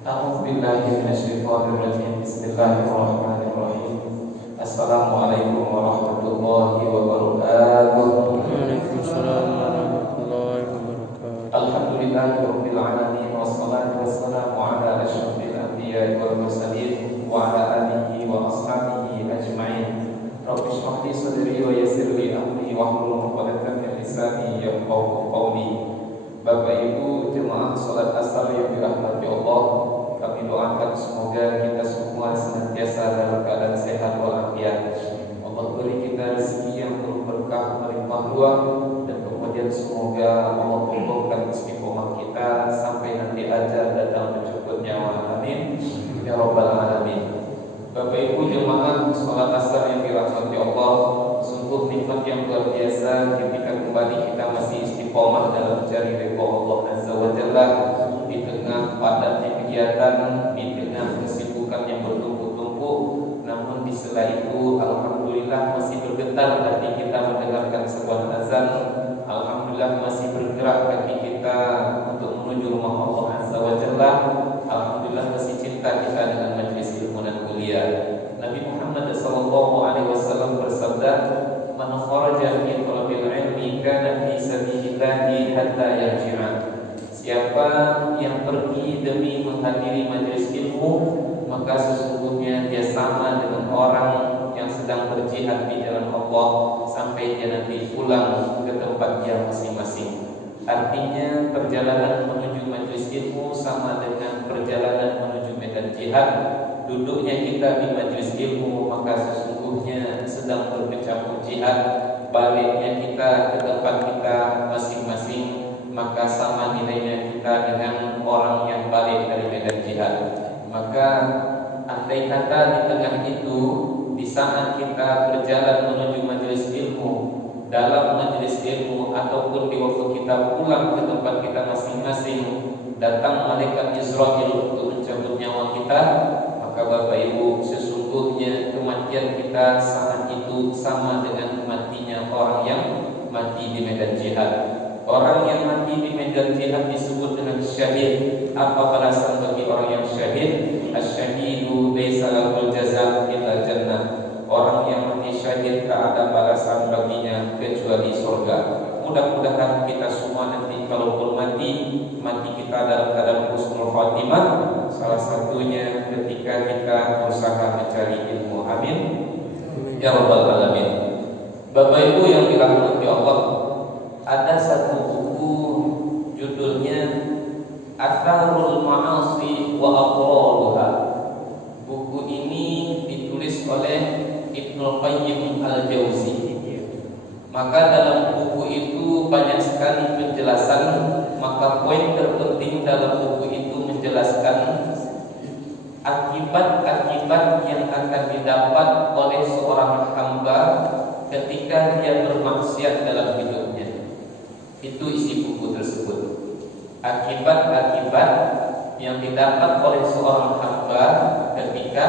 A'udzu billahi minasyaitonir rajim. Bismillahirrahmanirrahim. Assalamualaikum warahmatullahi wabarakatuh. Waalaikumsalam warahmatullahi wabarakatuh. Alhamdulillahirabbil alamin wassalatu wassalamu ala asyrofil anbiya'i wal mursalin wa ala alihi wa ashabihi ajma'in. Rabbi shrah li sadri wa yassir li amri wahlul 'uqdatam min lisani yafqahu qawli. Bapak Ibu jemaah salat asar yang dirahmati Allah, kami doakan semoga kita semua senantiasa dalam keadaan sehat walafiat. Allah beri kita rezeki yang penuh berkah, melimpah ruah, dan kemudian semoga Allah kumpulkan istiqomah kita sampai nanti ajal datang menjemput nyawa. Amin ya rabbal alamin. Bapak Ibu jemaah salat asar yang dirahmati Allah, sungguh nikmat yang luar biasa ketika kembali kita masih istiqomah dalam mencari ridha Allah Azza wa Jalla di tengah padatnya kegiatan, di tengah kesibukan yang bertumpuk-tumpuk. Namun di sela itu alhamdulillah masih bergetar hati kita mendengarkan sebuah azan. Alhamdulillah masih bergerak kaki kita untuk menuju rumah Allah Azza wa Jalla. Alhamdulillah masih cinta kita dengan majelis ilmu dan kuliah. Nabi Muhammad SAW bersabda, "Man kharaja min talabil ilmi kana fi sabilillahi hatta yarji'a." Siapa yang pergi demi menghadiri majelis ilmu, maka sesungguhnya dia sama dengan orang yang sedang berjihad di jalan Allah sampai dia nanti pulang ke tempat dia masing-masing. Artinya perjalanan menuju majelis ilmu sama dengan perjalanan menuju medan jihad. Duduknya kita di majelis ilmu maka sesungguhnya sedang berkecamuk jihad. Baliknya kita ke tempat kita masing-masing maka sama nilainya kita dengan orang yang balik dari medan jihad. Maka andai kata di tengah itu, di saat kita berjalan menuju majelis ilmu, dalam majelis ilmu ataupun di waktu kita pulang ke tempat kita masing-masing, datang malaikat Israil untuk mencabut nyawa kita, maka Bapak Ibu sesungguhnya kematian kita saat itu sama dengan matinya orang yang mati di medan jihad. Orang yang mati di medan jihad disebut dengan syahid. Apa balasan bagi orang yang syahid? Asy-syahidu laisa lahul jazaa illa jannah. Orang yang mati syahid tak ada balasan baginya kecuali surga. Mudah-mudahan kita semua nanti kalaupun mati kita dalam keadaan husnul khatimah. Salah satunya ketika kita berusaha mencari ilmu. Amin ya rabbal alamin. Bapak Ibu yang dirahmati Allah, ada satu buku judulnya Atharul Ma'asi wa Aqraruha. Buku ini ditulis oleh Ibnul Qayyim Al-Jauzi. Maka dalam buku itu banyak sekali penjelasan. Maka poin terpenting dalam buku itu menjelaskan akibat-akibat yang akan didapat oleh seorang hamba ketika dia bermaksiat dalam hidupnya. Itu isi buku tersebut. Akibat-akibat yang didapat oleh seorang hamba ketika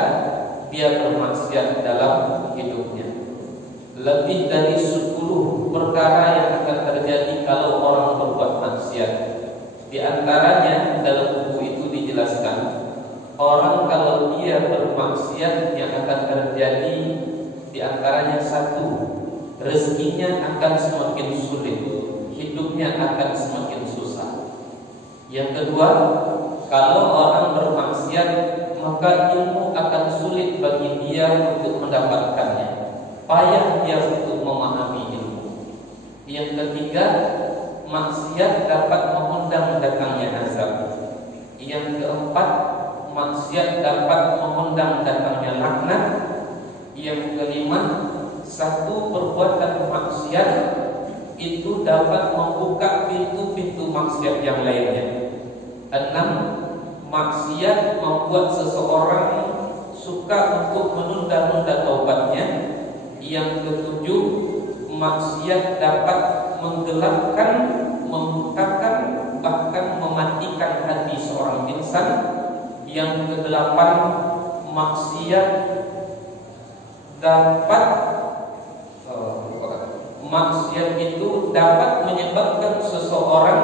dia bermaksiat dalam hidupnya. Lebih dari 10 perkara yang akan terjadi kalau orang berbuat maksiat. Di antaranya dalam buku itu dijelaskan, orang kalau dia bermaksiat yang akan terjadi di antaranya satu, rezekinya akan semakin sulit, hidupnya akan semakin susah. Yang kedua, kalau orang bermaksiat maka ilmu akan sulit bagi dia untuk mendapatkannya, payah dia untuk memahami ilmu. Yang ketiga, maksiat dapat mengundang datangnya azab. Yang keempat, maksiat dapat mengundang datangnya laknat. Yang kelima, satu perbuatan maksiat itu dapat membuka pintu-pintu maksiat yang lainnya. 6, maksiat membuat seseorang suka untuk menunda-nunda taubatnya. Yang ketujuh, maksiat dapat menggelapkan, membutakan, bahkan mematikan hati seorang insan. Yang kedelapan, maksiat itu dapat menyebabkan seseorang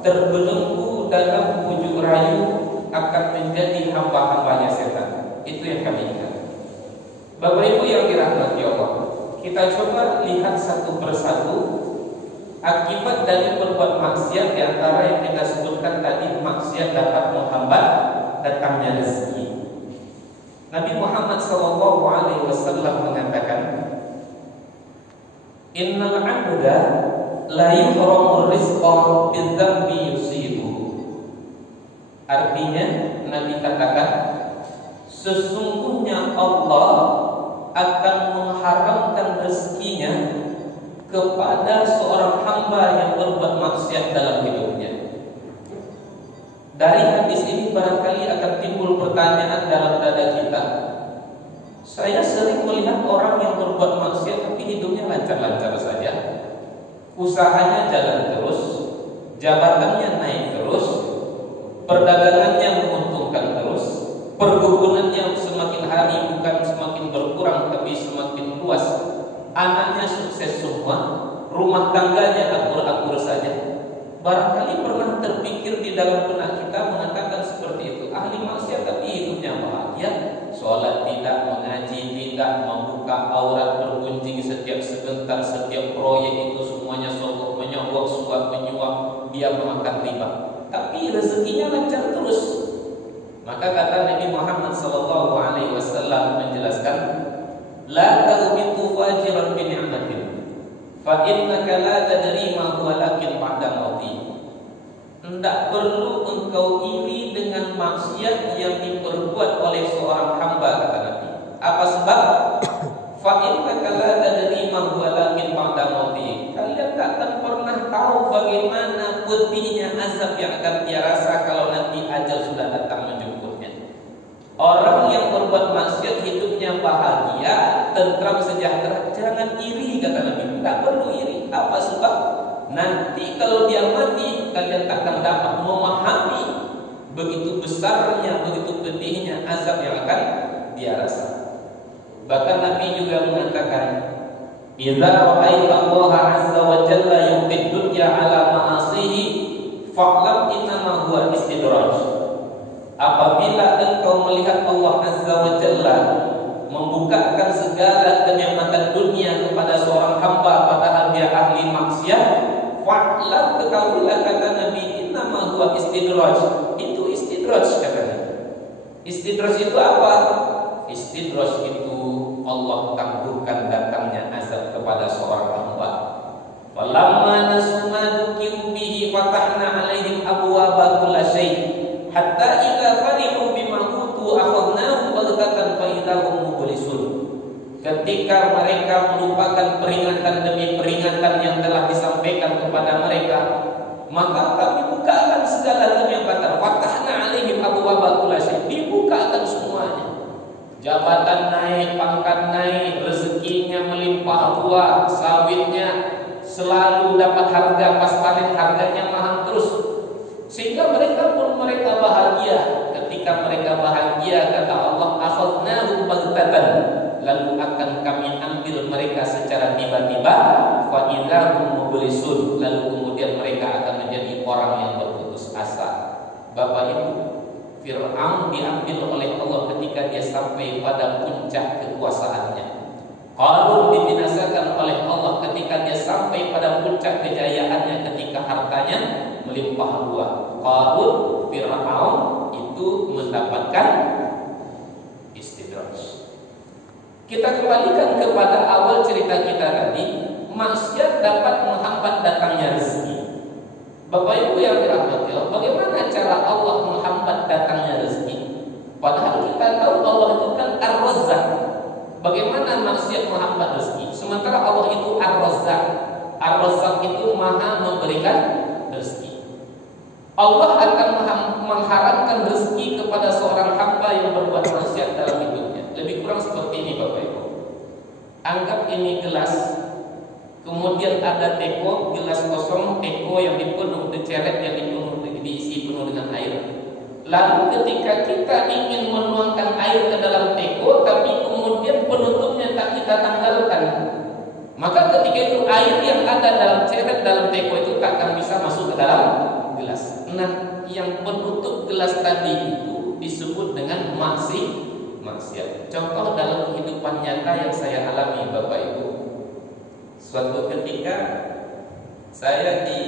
terbelenggu dalam bujuk rayu, akan menjadi hamba-hambanya setan. Itu yang kami ingat. Bapak Ibu yang dirahmati Allah, kita coba lihat satu persatu akibat dari berbuat maksiat, di antara yang kita sebutkan tadi, maksiat dapat menghambat datangnya rezeki. Nabi Muhammad SAW mengatakan, Innal 'abda la yuhramur rizqa bidzambi yusibu. Artinya Nabi katakan, sesungguhnya Allah akan mengharamkan rezekinya kepada seorang hamba yang berbuat maksiat dalam hidupnya. Dari hadis ini barangkali akan timbul pertanyaan dalam dada kita. Saya sering melihat orang yang berbuat maksiat tapi hidupnya lancar-lancar saja. Usahanya jalan terus, jabatannya naik terus, perdagangannya menguntungkan terus, pergubungannya semakin hari bukan semakin berkurang tapi semakin luas. Anaknya sukses semua, rumah tangganya akur-akur saja. Barangkali pernah terpikir di dalam benak kita mengatakan seperti itu. Ahli maksiat tapi hidupnya bahagia, sholat tidak, mengaji tidak, membuka aurat bergunjing setiap sebentar, setiap proyek itu semuanya sogok menyogok, suap menyuap, dia memakan riba, tapi rezekinya lancar terus. Maka kata Nabi Muhammad SAW menjelaskan, la ta'ubitu fajiran bi ni'matin fa innaka la tadri ma huwa lakin ba'da mauti. Tidak perlu engkau iri dengan maksiat yang diperbuat oleh seorang hamba, kata Nabi. Apa sebab? Fa innaka la tadri ma huwa lakin ba'da mauti. Kalian tak akan pernah tahu bagaimana pedihnya azab yang akan dia rasa kalau nanti ajal sudah datang menjemputnya. Orang yang berbuat maksiat hidupnya bahagia, tentram, sejahtera, jangan iri, kata Nabi. Tak perlu iri. Apa sebab? Nanti kalau dia mati, kalian tak akan dapat memahami begitu besarnya, begitu pedihnya azab yang akan dia rasa. Bahkan Nabi juga mengatakan, "Idza ra'aita Allah 'azza wa jalla yu'ti dunya 'ala ma'asihi, fa'lam innama huwa istidraj." Apabila engkau melihat Allah Azza wa Jalla membukakan segala kenikmatan dunia kepada seorang hamba padahal dia ahli maksiat, fa'lam, ketahuilah, kata Nabi, innama huwa istidraj. Itu istidraj, kata Nabi. Istidraj itu apa? Istidraj itu Allah tangguhkan datangnya azab kepada seorang hamba. Falamma nasu ma dzukiru bihi fatahna 'alaihim abwaaba kulli syai' hatta idza farihu bima utu akhadnahu baghtatan fa idza hum mublisun. Ketika mereka melupakan peringatan demi peringatan yang telah disampaikan kepada mereka, maka kami bukakan segala kenikmatan. Fatahna 'alaihim abwaaba kulli syai', dibukakan semuanya. Jabatan naik, pangkat naik, rezekinya melimpah ruah, sawitnya selalu dapat harga, pas panen harganya mahal terus. Sehingga mereka bahagia. Ketika mereka bahagia, kata Allah, akhadnahu baghtatan, lalu akan kami ambil mereka secara tiba-tiba, fa idza hum mublisun, lalu kemudian mereka akan menjadi orang yang berputus asa. Bapak Ibu, Fir'aun diambil oleh Allah ketika dia sampai pada puncak kekuasaannya. Qarun dibinasakan oleh Allah ketika dia sampai pada puncak kejayaannya, ketika hartanya melimpah ruah. Qarun, Fir'aun itu mendapatkan istidraj. Kita kembalikan kepada awal cerita kita tadi, maksiat dapat menghambat datangnya rezeki. Bapak Ibu yang dirahmati Allah, bagaimana cara Allah menghambat datangnya rezeki? Padahal kita tahu Allah itu kan Ar-Razzaq. Bagaimana maksiat menghambat rezeki? Sementara Allah itu Ar-Razzaq. Ar-Razzaq itu Maha memberikan rezeki. Allah akan mengharamkan rezeki kepada seorang hamba yang berbuat maksiat dalam hidupnya. Lebih kurang seperti ini, Bapak Ibu. Anggap ini gelas, kemudian ada teko, gelas kosong, teko yang dipenuh, diceret yang diisi penuh dengan air. Lalu ketika kita ingin menuangkan air ke dalam teko, tapi kemudian penutupnya tak kita tanggalkan, maka ketika itu air yang ada dalam ceret dalam teko itu tak akan bisa masuk ke dalam gelas. Nah, yang penutup gelas tadi itu disebut dengan maksiat. Contoh dalam kehidupan nyata yang saya alami Bapak Ibu. Suatu ketika saya di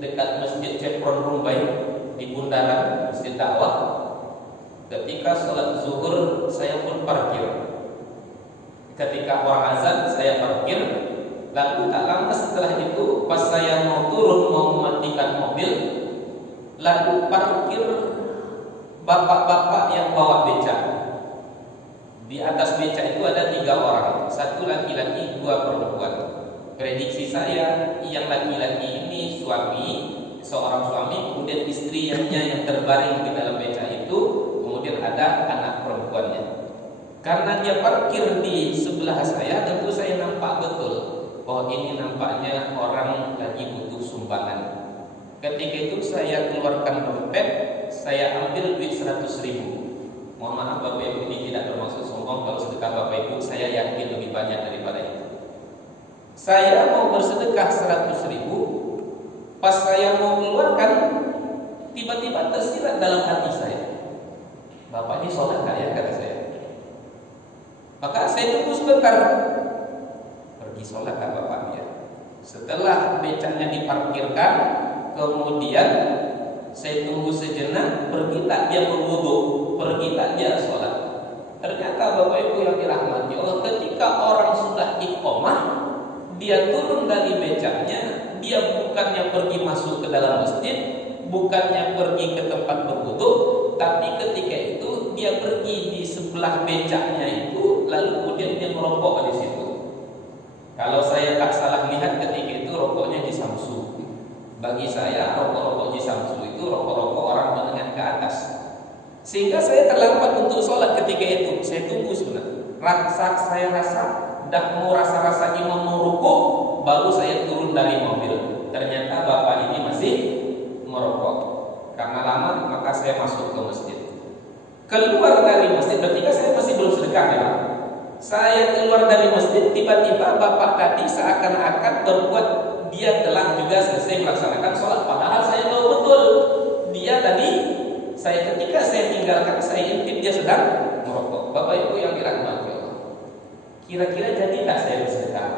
dekat Masjid Chevron Rumbai di bundaran Masjid Dakwah. Ketika sholat zuhur saya pun parkir. Ketika orang azan saya parkir. Lalu tak lama setelah itu pas saya mau turun mau mematikan mobil, lalu parkir bapak-bapak yang bawa becak. Di atas becak itu ada 3 orang, 1 laki-laki, 2 perempuan. Prediksi saya yang laki-laki ini seorang suami, kemudian istrinya yang terbaring di dalam becak itu, kemudian ada anak perempuannya. Karena dia parkir di sebelah saya, tentu saya nampak betul. Oh, ini nampaknya orang lagi butuh sumbangan. Ketika itu saya keluarkan dompet, saya ambil duit 100.000. Mohon maaf Bapak Ibu, ini tidak bermaksud sombong. Kalau sedekah Bapak Ibu, saya yakin lebih banyak daripada itu. Saya mau bersedekah 100.000. Pas saya mau keluarkan, tiba-tiba tersirat dalam hati saya, Bapak ini sholat gak ya, kata saya. Maka saya tunggu sebentar. Pergi sholat gak Bapak ya? Setelah becaknya diparkirkan, kemudian saya tunggu sejenak, pergi tak dia berwudu, pergi tak dia sholat. Ternyata Bapak Ibu yang dirahmati Allah, ketika orang sudah iqomah, dia turun dari becaknya, dia bukannya pergi masuk ke dalam masjid, bukannya pergi ke tempat berwudu, tapi ketika itu dia pergi di sebelah becaknya itu, lalu kemudian dia merokok di situ. Kalau saya tak salah lihat ketika itu rokoknya di Samsu. Bagi saya rokok-rokok di Samsu itu rokok-rokok orang menengah ke atas. Sehingga saya terlambat untuk sholat ketika itu. Saya tunggu sebentar. Saya rasa dah mau rasa-rasa imam mau rukuk, baru saya turun dari mobil. Ternyata bapak ini masih merokok. Karena lama maka saya masuk ke masjid. Keluar dari masjid, ketika saya masih belum sedekah ya Pak. Saya keluar dari masjid, tiba-tiba bapak tadi seakan-akan berbuat dia telah juga selesai melaksanakan sholat. Padahal saya tahu betul dia tadi, ketika saya tinggalkan, saya intip dia sedang merokok. Bapak Ibu yang dirahmati Allah, kira-kira jadi tak saya bersedekah?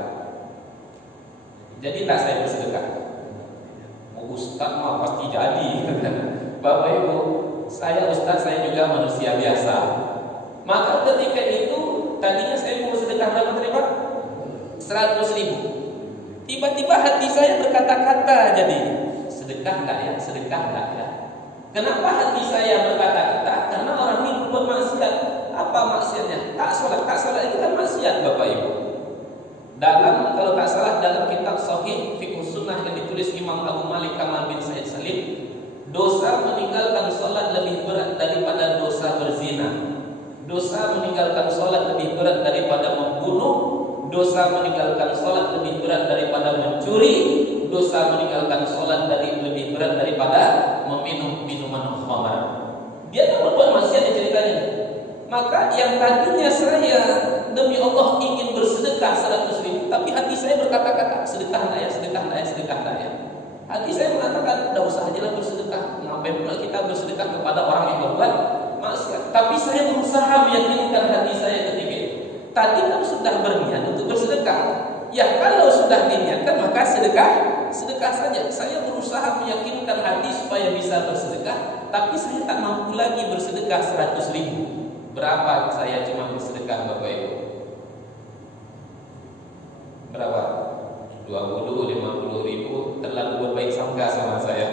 Jadi tak saya bersedekah? Ustaz mah pasti jadi. Bapak Ibu, saya Ustaz, saya juga manusia biasa. Maka ketika itu tadinya saya mau sedekah berapa tadi Pak? 100.000. Tiba-tiba hati saya berkata-kata, jadi sedekah enggak ya? Sedekah enggak ya? Kenapa hati saya berkata-kata? Karena orang ini berbuat maksiat. Apa maksiatnya? Tak sholat itu kan maksiat Bapak Ibu. Kalau tak salah dalam kitab Sahih Fiqh Sunnah yang ditulis Imam Abu Malik Kamal bin Said Salim, dosa meninggalkan sholat lebih berat daripada dosa berzina. Dosa meninggalkan sholat lebih berat daripada membunuh. Dosa meninggalkan sholat lebih berat daripada mencuri. Dosa meninggalkan sholat lebih berat daripada meminum minuman khamar. Dia tak berbuat maksiat ceritanya. Maka yang tadinya saya demi Allah ingin bersedekah 100.000, tapi hati saya berkata-kata sedekah enggak ya, sedekah enggak ya, sedekah enggak ya. Hati saya mengatakan enggak usah aja lah bersedekah. Ngapain pula kita bersedekah kepada orang yang berbuat maksiat. Tapi saya berusaha meyakinkan hati saya ketika itu. Tadi kan sudah berniat untuk bersedekah. Ya kalau sudah diniatkan maka sedekah saja. Saya berusaha meyakinkan hati supaya bisa bersedekah, tapi saya tak mampu lagi bersedekah 100.000. Berapa saya cuma bersedekah Bapak Ibu? Berapa? 20, 50.000. Terlalu berbaik sangka sama saya.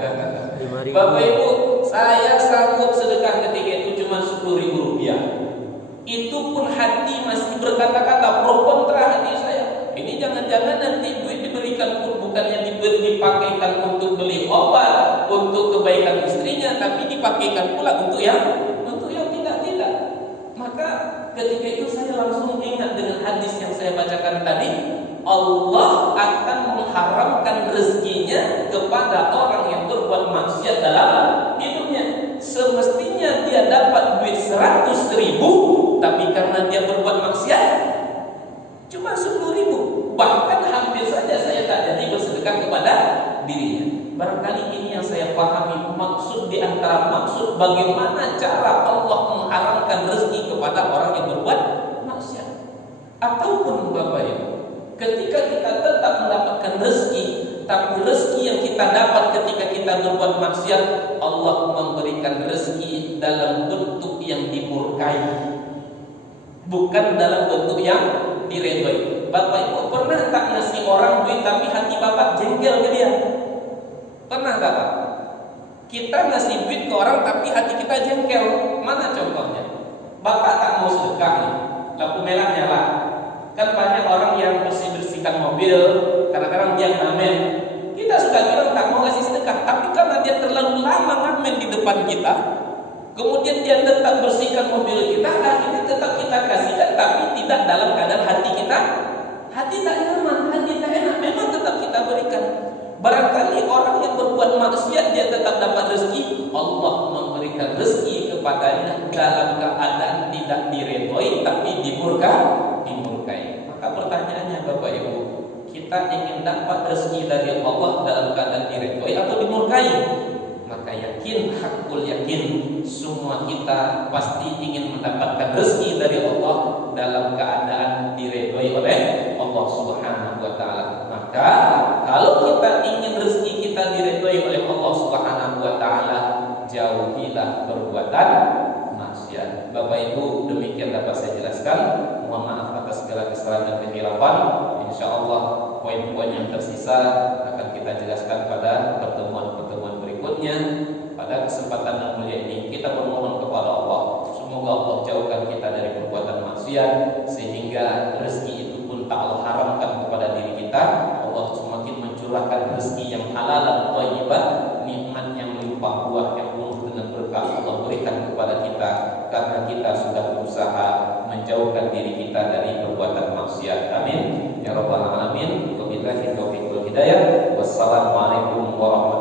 Bapak Ibu, saya sanggup sedekah ketika itu cuma 10.000 rupiah. Itu pun hati masih berkata-kata pro kontra hati saya. Ini jangan-jangan nanti duit diberikan pun bukannya dipakaikan untuk beli obat, untuk kebaikan istrinya, tapi dipakaikan pula untuk yang tidak. Maka ketika itu saya langsung ingat dengan hadis yang saya bacakan tadi. Allah akan mengharamkan rezekinya kepada orang yang berbuat maksiat dalam hidupnya. Semestinya dia dapat duit 100.000, tapi karena dia berbuat maksiat cuma 10.000. Bahkan hampir saja saya tak jadi bersedekah kepada dirinya. barangkali ini yang saya pahami maksud di antara maksud bagaimana cara Allah mengharamkan rezeki kepada orang yang berbuat maksiat. Ataupun Bapak Ibu, ketika kita tetap mendapatkan rezeki, tapi rezeki yang kita dapat ketika kita berbuat maksiat, Allah memberikan rezeki dalam bentuk yang dimurkai, bukan dalam bentuk yang diredoi. Bapak Ibu pernah tak ngasih orang duit tapi hati Bapak jengkel ke dia? Pernah tak Pak? Kita ngasih duit ke orang tapi hati kita jengkel. Mana contohnya? Bapak tak mau sedekah nih, lampu merah nyala. Kan banyak orang yang bersih-bersihkan mobil, kadang-kadang dia ngamen. Kita sudah bilang tak mau ngasih sedekah, tapi karena dia terlalu lama ngamen di depan kita, kemudian dia tetap bersihkan mobil kita, akhirnya tetap kita kasihkan, tapi tidak dalam keadaan hati kita. Hati tak nyaman, hati tak enak, memang tetap kita berikan. Barangkali orang yang berbuat maksiat dia tetap dapat rezeki, Allah memberikan rezeki kepadanya dalam keadaan tidak diredoi tapi dimurkai. Maka pertanyaannya Bapak Ibu, kita ingin dapat rezeki dari Allah dalam keadaan diredoi atau dimurkai? Maka yakin, hakul yakin, semua kita pasti ingin mendapatkan rezeki dari Allah dalam keadaan diredoi oleh Allah Subhanahu wa taala. Maka kalau kita ingin rezeki kita diredoi oleh Allah Subhanahu wa taala, jauhilah perbuatan maksiat. Bapak Ibu, demikian dapat saya jelaskan. Mohon maaf atas segala kesalahan dan kehilafan. Insyaallah poin-poin yang tersisa akan kita jelaskan pada pertemuan-pertemuan berikutnya. Pada kesempatan yang mulia ini kita bermohon kepada Allah, semoga Allah jauhkan kita dari perbuatan maksiat, sehingga rezeki itu pun tak Allah haramkan kepada diri kita. Allah semakin mencurahkan rezeki yang halal dan thayyibah, nikmat yang melimpah ruah yang penuh dengan berkah Allah berikan kepada kita, karena kita sudah berusaha menjauhkan diri kita dari perbuatan maksiat. Amin ya rabbal alamin. Wabillahi taufiq wal hidayah. Wassalamualaikum warahmatullahi wabarakatuh.